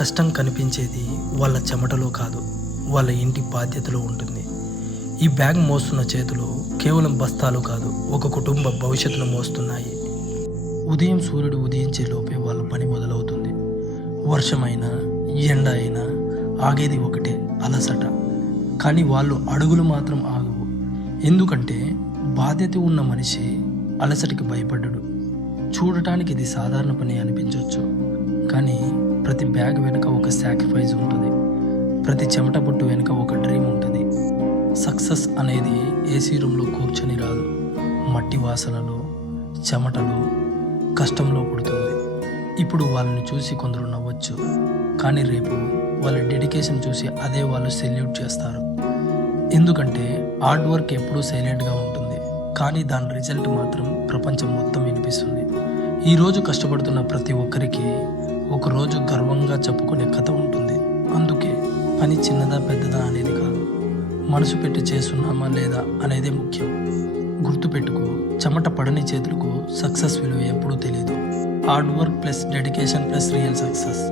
కష్టం కనిపించేది వాళ్ళ చెమటలో కాదు, వాళ్ళ ఇంటి బాధ్యతలో ఉంటుంది. ఈ బ్యాగ్ మోస్తున్న చేతులు కేవలం బస్తాలు కాదు, ఒక కుటుంబ భవిష్యత్తును మోస్తున్నాయి. ఉదయం సూర్యుడు ఉదయించే లోపే వాళ్ళ పని మొదలవుతుంది. వర్షమైనా ఎండ అయినా ఆగేది ఒకటే, అలసట. కానీ వాళ్ళు అడుగులు మాత్రం ఆగవు. ఎందుకంటే బాధ్యత ఉన్న మనిషి అలసటకి భయపడ్డాడు. చూడటానికి ఇది సాధారణ పని అనిపించవచ్చు, కానీ ప్రతి బ్యాగ్ వెనుక ఒక సాక్రిఫైస్ ఉంటుంది. ప్రతి చెమట బొట్టు వెనుక ఒక డ్రీమ్ ఉంటుంది. సక్సెస్ అనేది ఏసీ రూమ్లో కూర్చొని రాదు, మట్టి వాసనలో, చెమటలో, కష్టంలో పుడుతుంది. ఇప్పుడు వాళ్ళని చూసి కొందరు నవ్వచ్చు, కానీ రేపు వాళ్ళ డెడికేషన్ చూసి అదే వాళ్ళు సెల్యూట్ చేస్తారు. ఎందుకంటే హార్డ్ వర్క్ ఎప్పుడూ సైలెంట్గా ఉంటుంది, కానీ దాని రిజల్ట్ మాత్రం ప్రపంచం మొత్తం వినిపిస్తుంది. ఈరోజు కష్టపడుతున్న ప్రతి ఒక్కరికి ఒకరోజు గర్వంగా చెప్పుకునే కథ ఉంటుంది. అందుకే పని చిన్నదా పెద్దదా అనేది కాదు, మనసు పెట్టి చేస్తున్నామా లేదా అనేదే ముఖ్యం. గుర్తుపెట్టుకో, చెమట పడని చేతులకు సక్సెస్ విలువ ఎప్పుడూ తెలియదు. Hard work plus dedication plus real success.